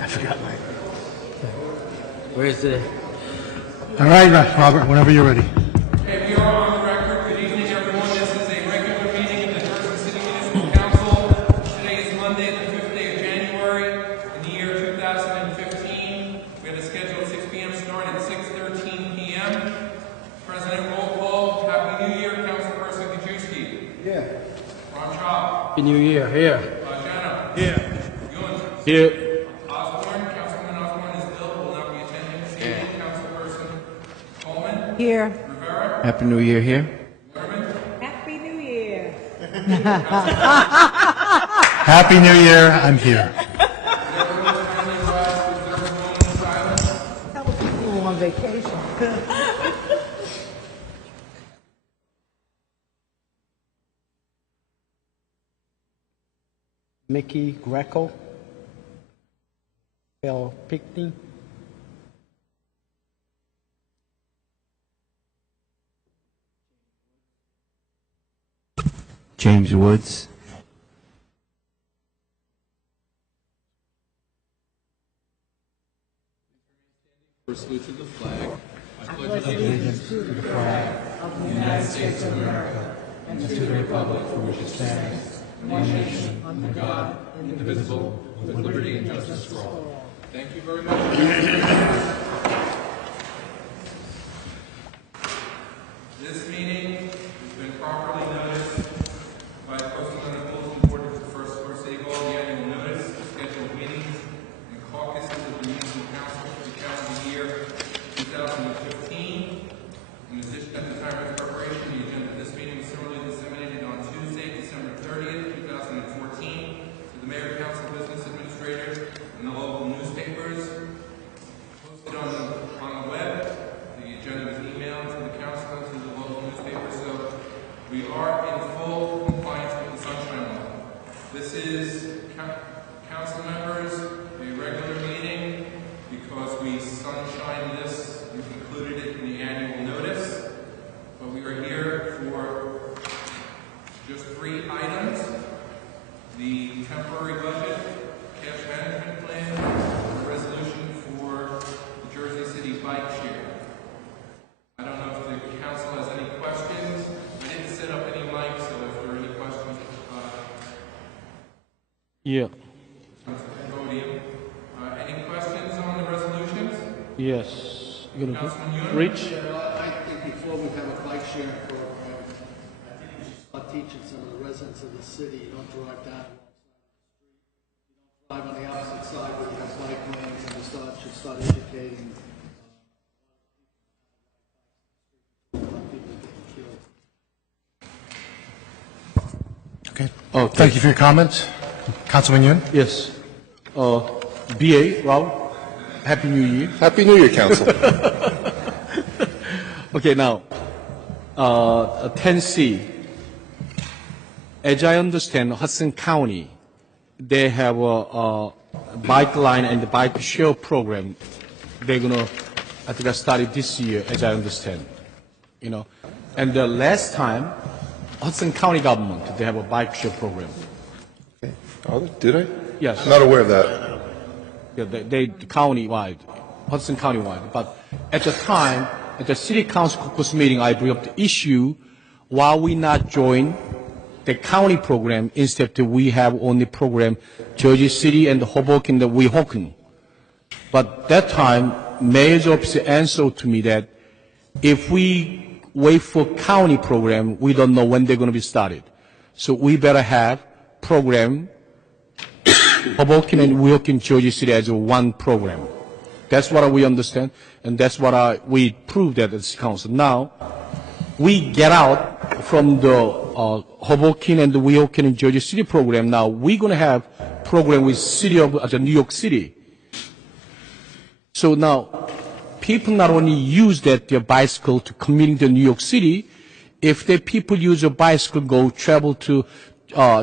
I forgot my. Where's the? All right, Robert, whenever you're ready. Okay, we are on the record. Good evening, everyone. This is a regular meeting of the Jersey City Municipal Council. Today is Monday, the 5th day of January, in the year 2015. We have a schedule at 6 p.m. starting at 6:13 p.m. President roll call. Happy New Year, Councilperson Gajewski. Yeah. Ron Chop. Happy New Year. Here. Jenna. Yeah. Yun. Here. Osborne. Councilman Osborne is ill. Will not be attending this evening. Councilperson Coleman. Here. Rivera. Happy New Year. Here. Lerman. Happy New Year. Happy New Year. I'm here. Everyone's kindly advised to observe a moment of silence. That was people on vacation. Mickey Greco. Bill Pickney. James Woods. First salute to the flag. I pledge allegiance to the flag of the United States of America and to the republic for which it stands, one nation, under God, indivisible, with liberty and justice for all. Thank you very much. This meeting has been properly noticed by posting on the bulletin board of the first City Hall, the annual notice, scheduled meetings, and caucuses of the municipal council for the calendar year 2015. In addition, at the time of preparation, the agenda of this meeting was similarly disseminated on Tuesday, December 30th, 2014, to the mayor, council, business administrator, and the local newspapers. Posted on the web. The agenda was emailed to the council and to the local newspaper, so we are in full compliance with the sunshine law. This is, council members, a regular meeting because we sunshine this. We've included it in the annual notice, but we are here for just 3 items: the temporary budget, cash management plan, and a resolution for the Jersey City bike share. I don't know if the council has any questions. I didn't set up any mics, so if there are any questions, Yeah. come to the podium. Any questions on the resolutions? Yes. You gonna Councilman Yun? Rich? I think before we have a bike sharing program, I think we should start teaching some of the residents of the city, you don't drive down alongside the street, you don't drive on the opposite side where you have bike lanes, and we should start educating people getting killed. Okay. Oh, Thank you for your comments. Councilman Yun. Yes. BA, Raul. Happy New Year. Happy New Year, Council. Okay, now, 10C. As I understand, Hudson County, they have a bike line and the bike share program. They're gonna, I think I started this year, as I understand. You know, and the last time, Hudson County government, they have a bike share program. Oh, did I? Yes. Not aware of that. Yeah, they county-wide, Hudson County-wide. But at the time, at the city council caucus meeting, I bring up the issue, why we not join the county program instead we have only program Jersey City and Hoboken, the Weehawken. But that time, mayor's office answered to me that if we wait for county program, we don't know when they're going to be started. So we better have program Hoboken and Weehawken, Jersey City as one program. That's what we understand, and that's what we proved at this council. Now, we get out from the Hoboken and the Weehawken and Jersey City program. Now, we're going to have program with city of New York City. So now, people not only use their bicycle to commuting to New York City, if the people use a bicycle, go travel to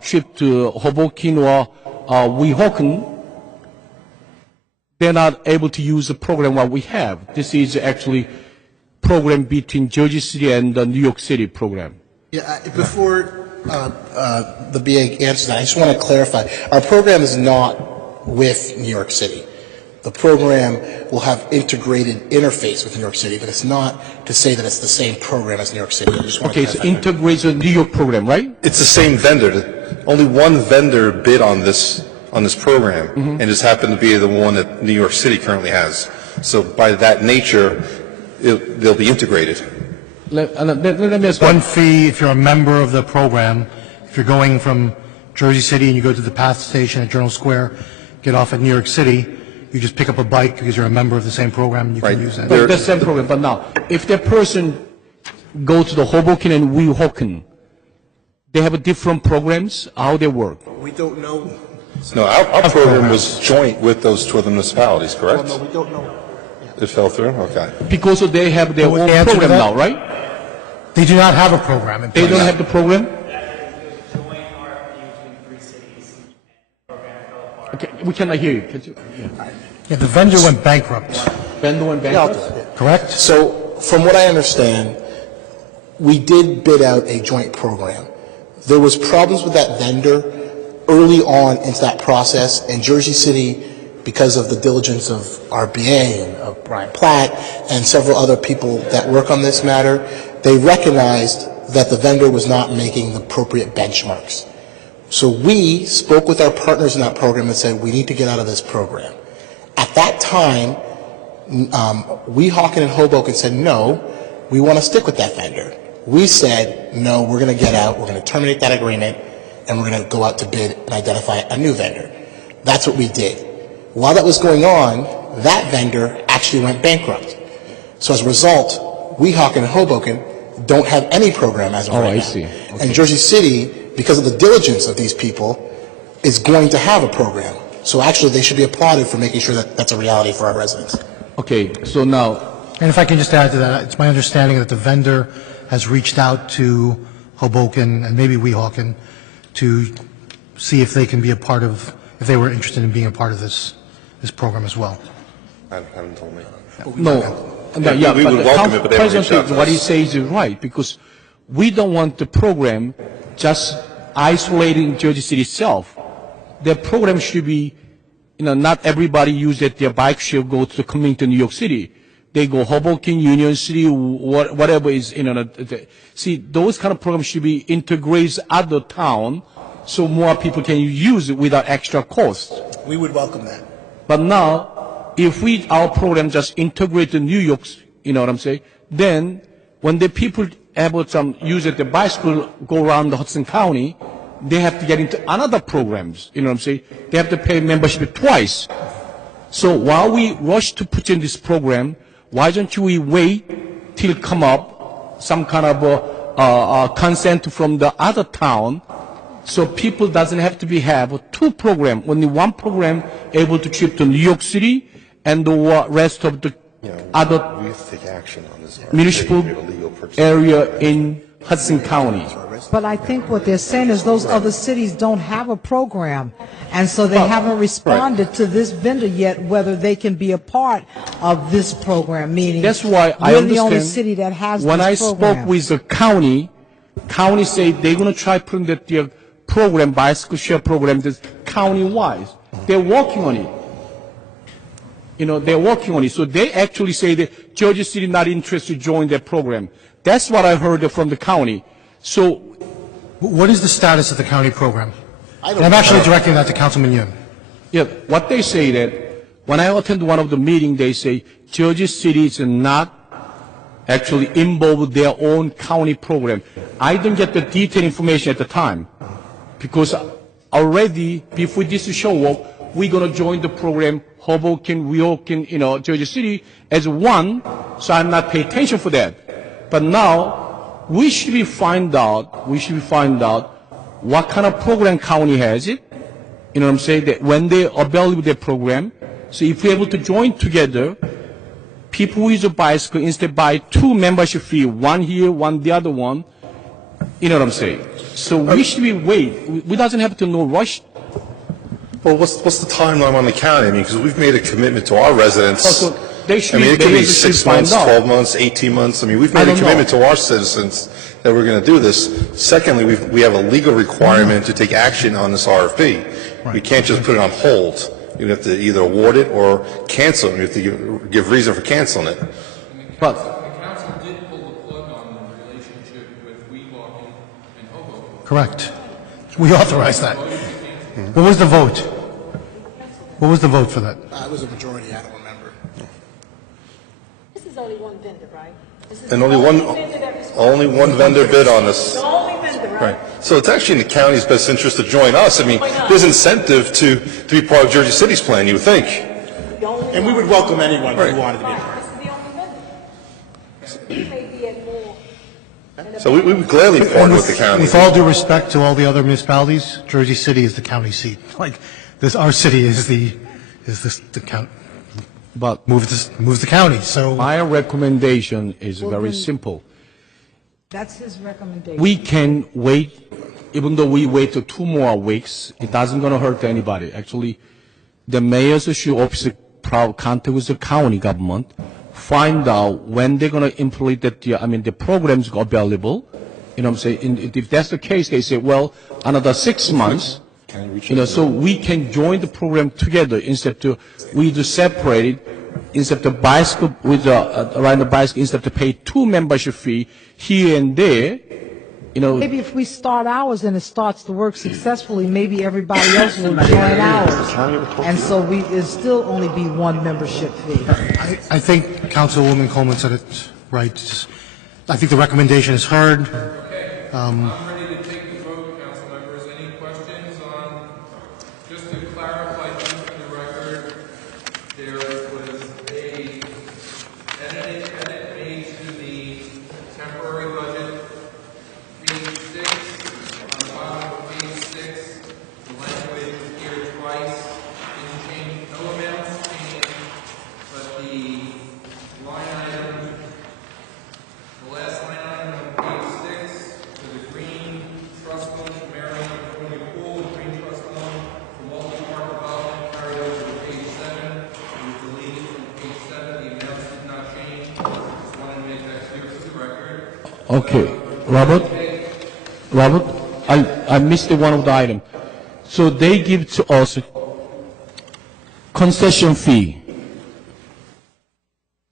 trip to Hoboken or Weehawken, they're not able to use the program what we have. This is actually program between Jersey City and the New York City program. Yeah, before the BA answers that, I just want to clarify. Our program is not with New York City. The program will have integrated interface with New York City, but it's not to say that it's the same program as New York City. I just want to Okay, it's clarify that. integrated New York program, right? It's the same vendor. Only one vendor bid on this program, and just happened to be the one that New York City currently has. So by that nature, they'll be integrated. Let me ask One fee if you're a member of the program. If you're going from Jersey City and you go to the PATH station at Journal Square, get off at New York City, you just pick up a bike because you're a member of the same program and you can Right. use that. There- the same program, but now, if that person go to the Hoboken and Weehawken, they have different programs, how they work? We don't know. No, our program was joint with those two other municipalities, correct? Well, no, we don't know. It fell through? Okay. Because they have their What own the answer to program that? now, right? They do not have a program in They place. don't have the program? Okay, we cannot hear you. Could you? Yeah, the vendor went bankrupt, Bendo and Bankers? correct? So, from what I understand, we did bid out a joint program. There was problems with that vendor early on into that process, and Jersey City, because of the diligence of RBA and of Brian Platt and several other people that work on this matter, they recognized that the vendor was not making the appropriate benchmarks. So we spoke with our partners in that program and said, we need to get out of this program. At that time, Weehawken and Hoboken said, no, we want to stick with that vendor. We said, no, we're going to get out, we're going to terminate that agreement, and we're going to go out to bid and identify a new vendor. That's what we did. While that was going on, that vendor actually went bankrupt. So as a result, Weehawken and Hoboken don't have any program as of Oh, right I now. see. And Jersey City, because of the diligence of these people, is going to have a program. So actually, they should be applauded for making sure that that's a reality for our residents. Okay, so now, And if I can just add to that, it's my understanding that the vendor has reached out to Hoboken and maybe Weehawken to see if they can be a part of, if they were interested in being a part of this program as well. Haven't told me. no, Yeah, we but would the welcome it, but they haven't reached out President, to what he us. says is right, because we don't want the program just isolating Jersey City itself. The program should be, not everybody use it, their bike should go to the community in New York City. They go Hoboken, Union City, whatever is, see, those kind of programs should be integrated other town so more people can use it without extra cost. We would welcome that. But now, if our program just integrate to New York, you know what I'm saying, then when the people able to use it, the bicycle go around the Hudson County, they have to get into another programs, you know what I'm saying? They have to pay membership twice. So while we rush to put in this program, why don't we wait till come up some kind of consent from the other town, so people doesn't have to have two programs, only one program able to trip to New York City and the rest of the other We have to take action on this. municipal We have a legal purchase. area in Hudson County. But I think what they're saying is those other cities don't have a program, and so they haven't responded to this vendor yet, whether they can be a part of this program, meaning That's why I we're understand. the only city that has when I this program. spoke with the county say they're going to try putting their program, bicycle share program, this county-wise. They're working on it. They're working on it. So they actually say that Jersey City not interested to join their program. That's what I heard from the county. So What is the status of the county program? I And I'm actually directing that to Councilman Yoon. yeah, what they say that when I attend one of the meeting, they say Jersey City is not actually involved with their own county program. I didn't get the detailed information at the time because already before this show up, we're going to join the program Hoboken, Weehawken, Jersey City as one. So I'm not paying attention for that. But now we should find out what kind of program county has it. You know what I'm saying? That when they available their program, so if we're able to join together, people who use a bicycle instead buy two membership fee, one here, one the other one. You know what I'm saying? So we should wait. We doesn't have to no rush. Well, what's the timeline on the county? I mean, because we've made a commitment to our residents. Also, they should I mean, it could they be should 6 find months, out. 12 months, 18 months. I mean, we've I made a don't commitment know. to our citizens that we're going to do this. Secondly, we have a legal requirement to take action on this RFP. We can't just put it on hold. You have to either award it or cancel it. You have to give reason for canceling it. But The council did pull the plug on the relationship with Weehawken and Hoboken. Correct. We authorized that. What was the vote? What was the vote for that? It was a majority, I don't remember. This is only one vendor, right? This is And the only one vendor that responds. vendor bid on this. The only vendor, right? Right. So it's actually in the county's best interest to join us. I mean, there's incentive to be part of Jersey City's plan, you would think. The only And we would one. welcome anyone Right. who wanted to be a Right, part. this is the only vendor. He may be at more. So we would gladly partner with the county. With all due respect to all the other municipalities, Jersey City is the county seat. Like, this, our city is the county, but moves the county, so. my recommendation is very simple. That's his recommendation. We can wait, even though we wait 2 more weeks, it doesn't going to hurt anybody. Actually, the mayors should obviously contact with the county government, find out when they're going to implement that, the programs available. You know what I'm saying? If that's the case, they say, well, another 6 months, so we can join the program together instead to, we do separate it, instead of bicycle, with around the bicycle, instead to pay 2 membership fee here and there, Maybe if we start ours and it starts to work successfully, maybe everybody else will join ours. And so it'll still only be 1 membership fee. I think Councilwoman Coleman said it right. I think the recommendation is heard. I'm ready to take the vote, council members. Any questions on, just to clarify things for the record, there was a edit made to the temporary budget, page 6, on the bottom of page 6, the language is here twice, didn't change, no amounts changed, but the line item, the last line item on page 6, for the green trust fund for Marion California Pool, the green trust fund for multi-park development carried over to page 7. It was deleted from page 7. The amounts did not change. Just wanted to make that clear for the record. Okay, Robert, I missed one of the item. So they give to us concession fee.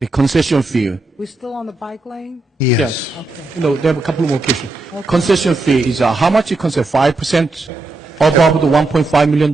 The concession fee. We're still on the bike lane? Yes. They have a couple more questions. Concession fee is how much it concession? 5% above the $1.5 million?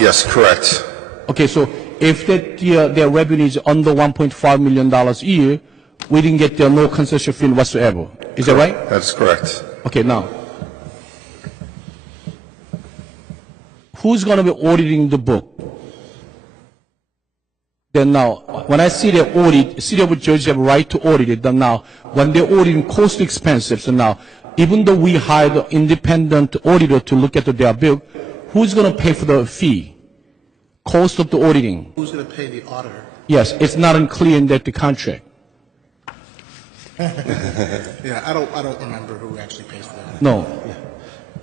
Yes, correct. Okay, so if their revenue is under $1.5 million a year, we didn't get no concession fee whatsoever. Is that right? That's correct. Okay, now, who's going to be auditing the book? Then now, when I see the audit, City of Jersey have a right to audit it. Then now, when they're auditing cost expenses, so now, even though we hired an independent auditor to look at their bill, who's going to pay for the fee? Cost of the auditing? Who's going to pay the auditor? Yes, it's not unclear in that the contract. Yeah, I don't remember who actually pays for that. No,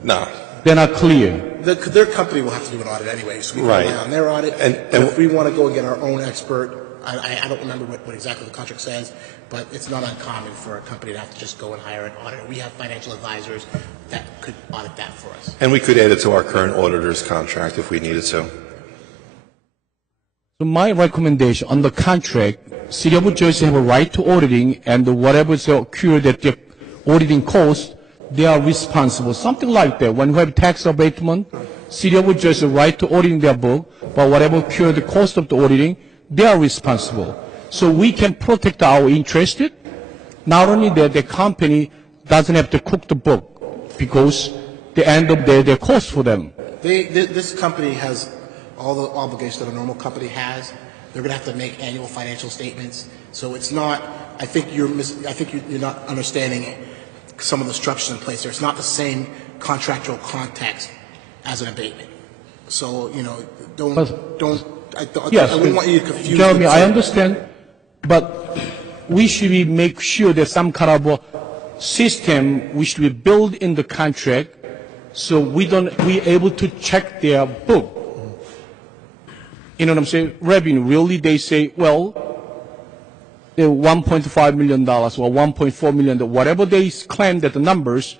No. they're not clear. Their company will have to do an audit anyway, so we can Right. rely on their audit. And If we want to go and get our own expert, I don't remember what exactly the contract says, but it's not uncommon for a company to have to just go and hire an auditor. We have financial advisors that could audit that for us. And we could add it to our current auditor's contract if we needed to. So my recommendation on the contract, City of Jersey have a right to auditing, and whatever is occurred that the auditing cost, they are responsible. Something like that. When we have tax abatement, City of Jersey right to auditing their book, but whatever occurred the cost of the auditing, they are responsible. So we can protect our interest. Not only that, the company doesn't have to cook the book because the end of the day, they cost for them. This company has all the obligations that a normal company has. They're going to have to make annual financial statements. So it's not. I think you're not understanding some of the structures in place there. It's not the same contractual context as an abatement. So Yes, I wouldn't want you to confuse. Jeremy, the I two. understand, but we should make sure there's some kind of a system we should be built in the contract, so we able to check their book. You know what I'm saying? Revenue, really, they say, well, they're $1.5 million or $1.4 million, whatever they claim that the numbers,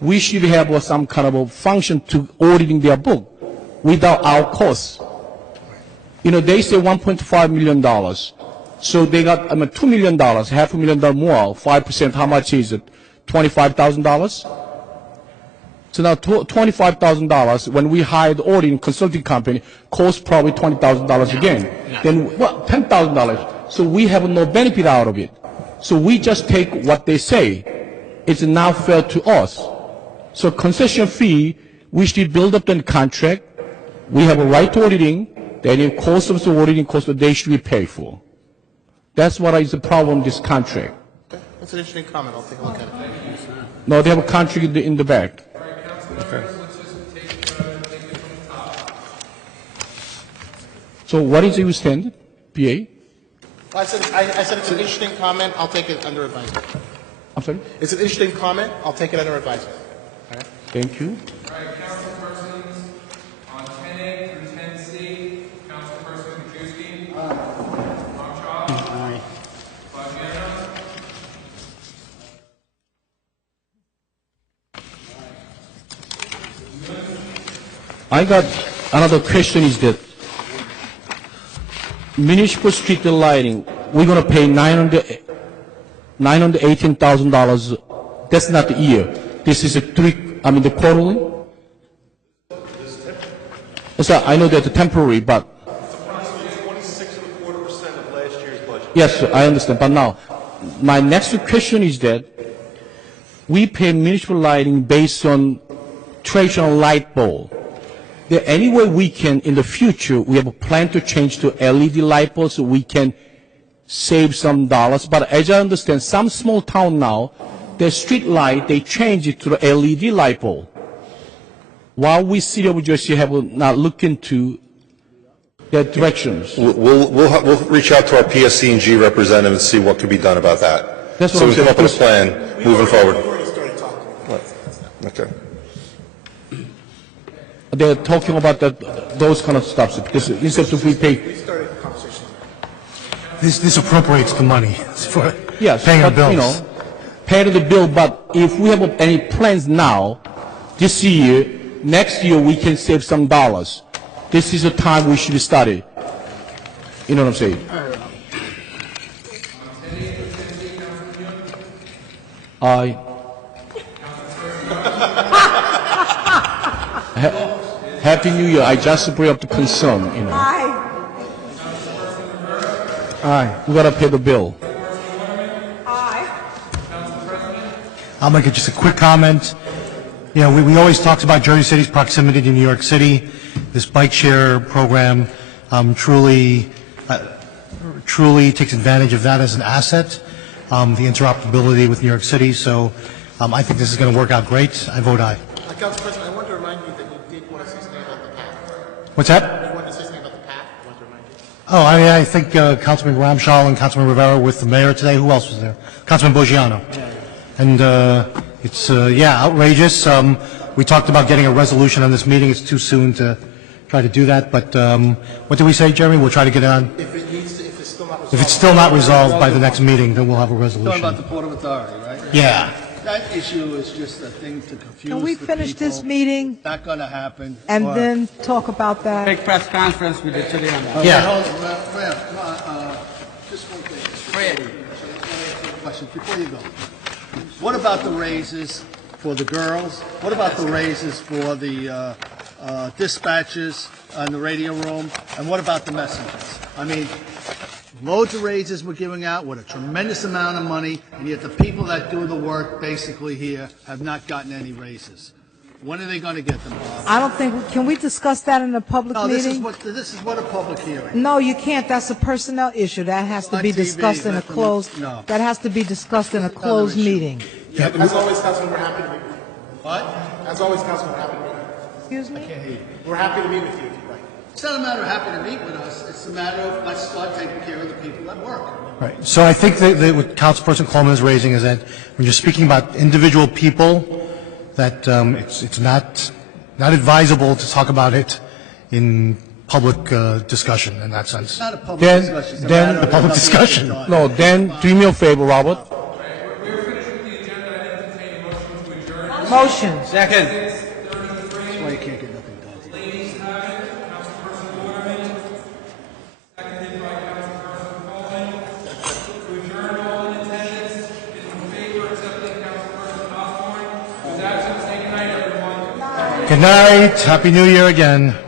we should have some kind of a function to auditing their book without our costs. They say $1.5 million. So they got $2 million, $500,000 more, 5%, how much is it? $25,000? So now $25,000, when we hired auditing consulting company, costs probably $20,000 again. Then, $10,000. So we have no benefit out of it. So we just take what they say. It's not fair to us. So concession fee, we should build up the contract. We have a right to auditing. Any cost of the auditing cost, they should be paid for. That's what is the problem with this contract. That's an interesting comment. I'll take a look at it. No, they have a contract in the back. So what is your stand, PA? I said it's an interesting comment. I'll take it under advisement. I'm sorry? It's an interesting comment. I'll take it under advisement. All right. Thank you. All right, councilpersons, on 10A through 10C, Councilperson Krajewski. Rothschild. Fabiano. I got another question is that municipal street lighting, we're going to pay $918,000. That's not the year. This is the quarterly. So I know that's temporary, but. It's approximately 26.25% of last year's budget. Yes, sir, I understand. But now, my next question is that we pay municipal lighting based on traditional light bulb. There any way we can, in the future, we have a plan to change to LED light bulbs so we can save some dollars. But as I understand, some small town now, their street light, they change it to the LED light bulb. While we, City of Jersey, have not looked into their directions. We'll reach out to our PSC&G representative and see what can be done about that. That's what So I'm we come saying. up with a plan moving forward. Okay. They're talking about those kind of stuff, because instead of we pay. This appropriates the money for Yes, paying our but, bills. pay the bill, but if we have any plans now, this year, next year, we can save some dollars. This is the time we should start it. You know what I'm saying? Happy New Year. I just bring up the concern, Aye. We gotta pay the bill. I'll make just a quick comment. We always talk about Jersey City's proximity to New York City. This bike share program truly takes advantage of that as an asset, the interoperability with New York City. So I think this is going to work out great. I vote aye. Council President, I want to remind you that you did want to say something about the path. What's that? You wanted to say something about the path. I want to remind you. Oh, I think Councilman Ramshall and Councilman Rivera with the mayor today. Who else was there? Councilman Boggiano. And it's outrageous. We talked about getting a resolution on this meeting. It's too soon to try to do that. But what did we say, Jeremy? We'll try to get it on. If it's still not resolved. If it's still not resolved by the next meeting, then we'll have a Talking resolution. about the Port of Authority, right? Yeah. That issue is just a thing to confuse Can we the finish this people. meeting Not going to happen. and Or- then talk about that? Big press conference we did today on that. Okay, Yeah. hold on, Fran, just one thing. Question before you go. What about the raises for the girls? What about the raises for the dispatchers in the radio room? And what about the messengers? I mean, loads of raises we're giving out with a tremendous amount of money, and yet the people that do the work basically here have not gotten any raises. When are they going to get them, Bob? I don't think, can we discuss that in a public No, this is meeting? what a public hearing. No, you can't. That's a personnel issue. That has to On be TV, discussed in a let them- closed, no. that has to be discussed in a closed issue. meeting. As always, Councilman, we're happy to meet with you. What? As always, Councilman, we're happy to meet with Excuse me? you. We're happy to meet with you if you'd like. It's not a matter of happy to meet with us. It's a matter of let's start taking care of the people that work. Right. So I think that what Councilperson Coleman is raising is that when you're speaking about individual people, that it's not advisable to talk about it in public discussion in that sense. It's not a public Then- discussion. It's a then matter the of public nothing discussion. done. No, then do me a favor, Robert. We're finished with the agenda. I entertain a motion to adjourn. Motion. Second. That's why you can't get nothing done. Ladies have it. Councilperson Waterman. Good night. Happy New Year again.